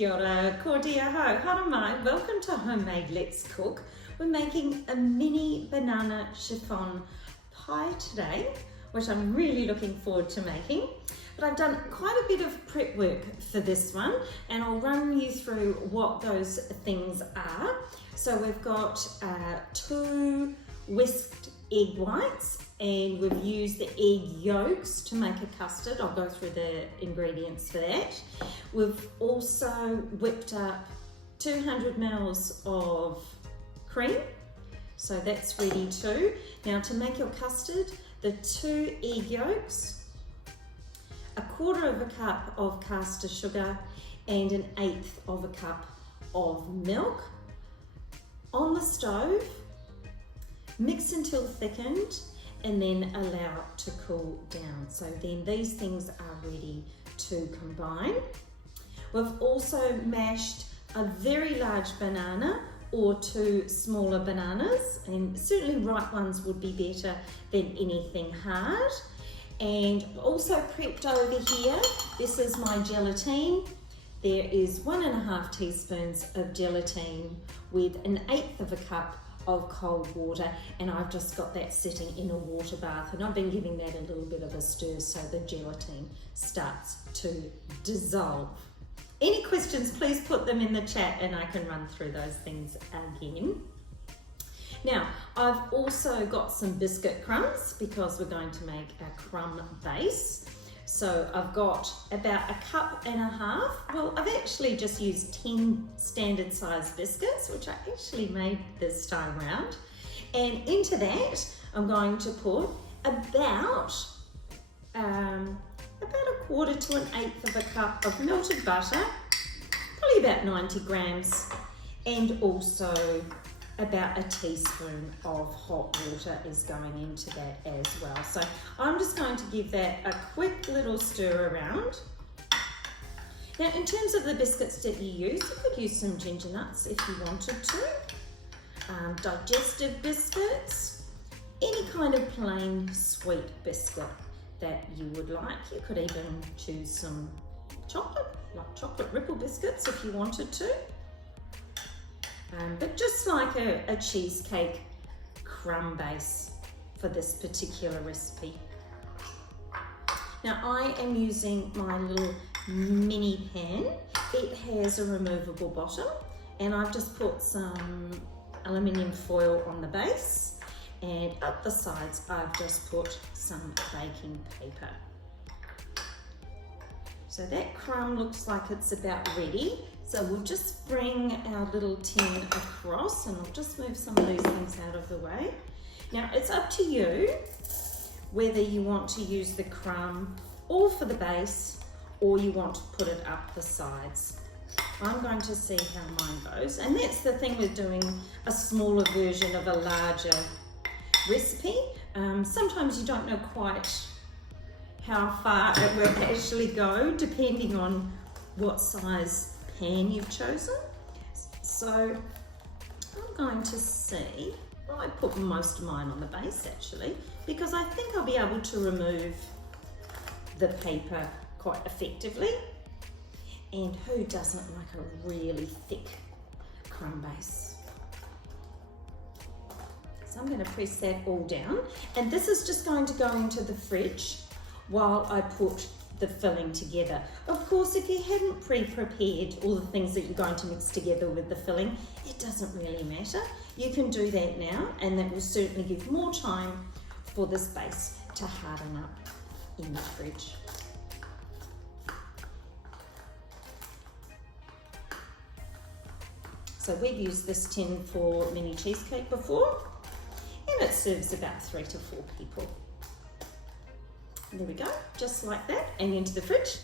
Kia ora, kordia ho, hara mai, welcome to Homemade Let's Cook. We're making a mini banana chiffon pie today, which I'm really looking forward to making. But I've done quite a bit of prep work for this one, and I'll run you through what those things are. So we've got 2 whisked egg whites, and we've used the egg yolks to make a custard. I'll go through the ingredients for that. We've also whipped up 200 mils of cream, so that's ready too. Now to make your custard, the 2 egg yolks, 1/4 cup of caster sugar, and 1/8 cup of milk. On the stove, mix until thickened, and then allow it to cool down. So then these things are ready to combine. We've also mashed a very large banana or 2 smaller bananas, and certainly ripe ones would be better than anything hard. And also prepped over here, this is my gelatine. There is 1.5 teaspoons of gelatine with 1/8 cup of cold water, and I've just got that sitting in a water bath, and I've been giving that a little bit of a stir so the gelatine starts to dissolve. Any questions, please put them in the chat and I can run through those things again. Now, I've also got some biscuit crumbs because we're going to make a crumb base. So I've got about 1.5 cups. Well, I've actually just used 10 standard size biscuits, which I actually made this time round. And into that, I'm going to put about 1/4 to 1/8 cup of melted butter, probably about 90 grams, and also about 1 teaspoon of hot water is going into that as well. So I'm just going to give that a quick little stir around. Now, in terms of the biscuits that you use, you could use some ginger nuts if you wanted to. Digestive biscuits, any kind of plain sweet biscuit that you would like. You could even choose some chocolate, like chocolate ripple biscuits if you wanted to. But just like a cheesecake crumb base for this particular recipe. Now I am using my little mini pan. It has a removable bottom, and I've just put some aluminium foil on the base, and up the sides I've just put some baking paper. So that crumb looks like it's about ready. So we'll just bring our little tin across, and I'll just move some of these things out of the way. Now it's up to you whether you want to use the crumb all for the base, or you want to put it up the sides. I'm going to see how mine goes, and that's the thing with doing a smaller version of a larger recipe. Sometimes you don't know quite how far it will actually go depending on what size pan you've chosen. So I'm going to see, well, I put most of mine on the base actually, because I think I'll be able to remove the paper quite effectively. And who doesn't like a really thick crumb base? So I'm going to press that all down, and this is just going to go into the fridge while I put the filling together. Of course, if you hadn't pre-prepared all the things that you're going to mix together with the filling, it doesn't really matter. You can do that now, and that will certainly give more time for this base to harden up in the fridge. So we've used this tin for mini cheesecake before, and it serves about 3 to 4 people. There we go, just like that, and into the fridge.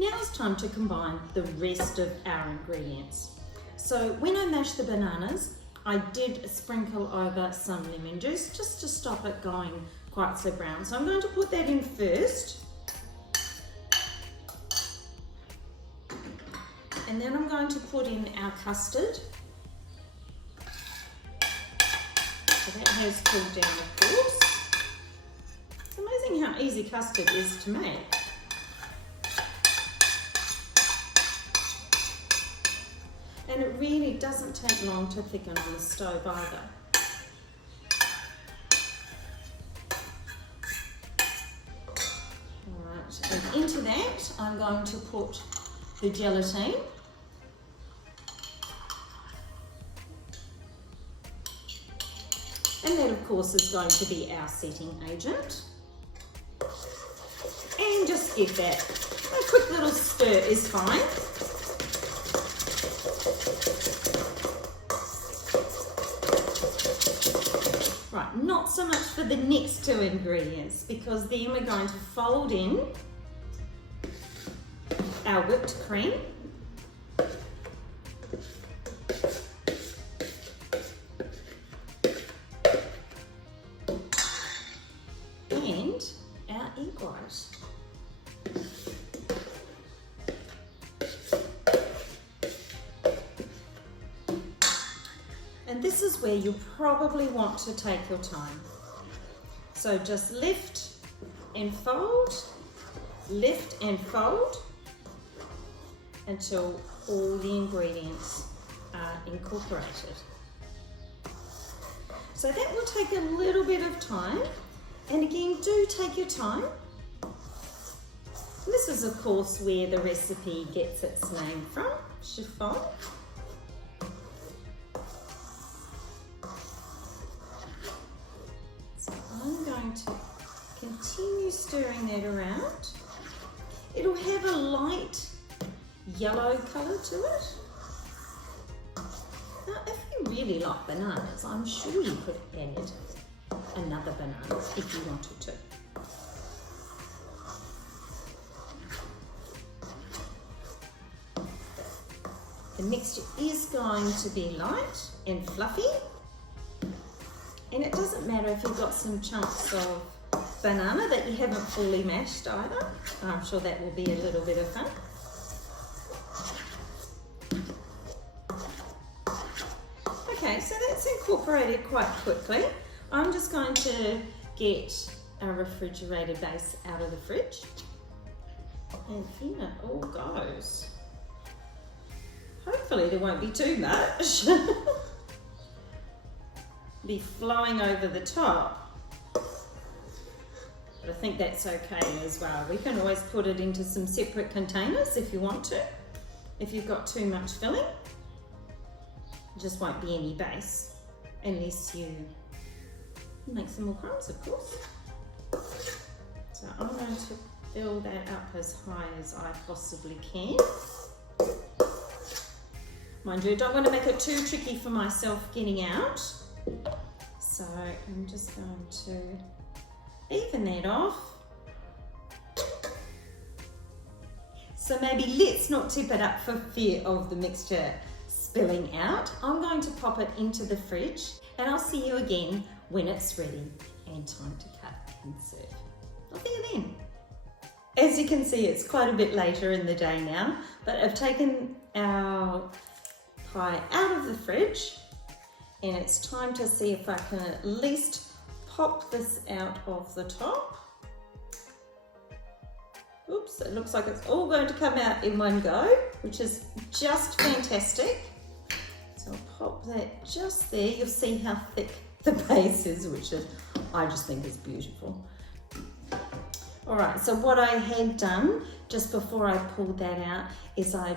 Now it's time to combine the rest of our ingredients. So when I mashed the bananas, I did sprinkle over some lemon juice just to stop it going quite so brown. So I'm going to put that in first. And then I'm going to put in our custard. So that has cooled down, of course. It's amazing how easy custard is to make. And it really doesn't take long to thicken on the stove either. Alright, and into that I'm going to put the gelatine. And that of course is going to be our setting agent. And just give that a quick little stir is fine. Right, not so much for the next two ingredients, because then we're going to fold in our whipped cream. And our egg white. And this is where you probably want to take your time. So just lift and fold until all the ingredients are incorporated. So that will take a little bit of time. And again, do take your time. This is of course where the recipe gets its name from, chiffon. So I'm going to continue stirring that around. It'll have a light yellow colour to it. Now, if you really like bananas, I'm sure you could add another banana if you wanted to. The mixture is going to be light and fluffy, and it doesn't matter if you've got some chunks of banana that you haven't fully mashed either. I'm sure that will be a little bit of fun. Okay, so that's incorporated quite quickly. I'm just going to get our refrigerated base out of the fridge, and in it all goes. Hopefully there won't be too much. Be flowing over the top, but I think that's okay as well. We can always put it into some separate containers if you want to. If you've got too much filling, there just won't be any base unless you make some more crumbs, of course. So I'm going to fill that up as high as I possibly can. Mind you, I don't want to make it too tricky for myself getting out. So I'm just going to even that off. So maybe let's not tip it up for fear of the mixture spilling out. I'm going to pop it into the fridge, and I'll see you again when it's ready and time to cut and serve. I'll see you then. As you can see, it's quite a bit later in the day now, but I've taken our pie out of the fridge, and it's time to see if I can at least pop this out of the top. Oops, it looks like it's all going to come out in one go, which is just fantastic. So I'll pop that just there. You'll see how thick the base is, which is, I just think is beautiful. All right, so what I had done just before I pulled that out is I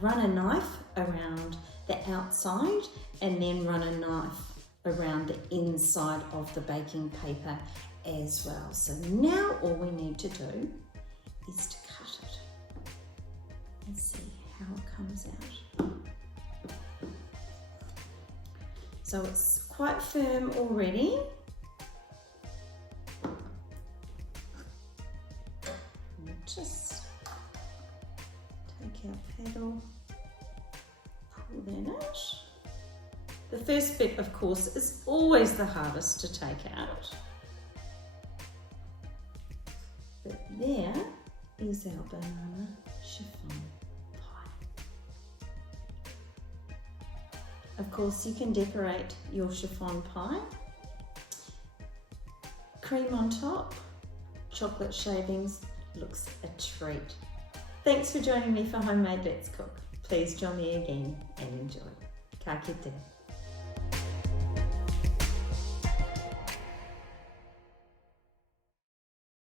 run a knife around the outside and then run a knife around the inside of the baking paper as well. So now all we need to do is to cut it and see how it comes out. So it's quite firm already. Just take our paddle, pull that out. The first bit, of course, is always the hardest to take out. But there is our banana chiffon pie. Of course, you can decorate your chiffon pie. Cream on top, chocolate shavings, looks a treat. Thanks for joining me for Homemade Let's Cook. Please join me again and enjoy. Ka kite.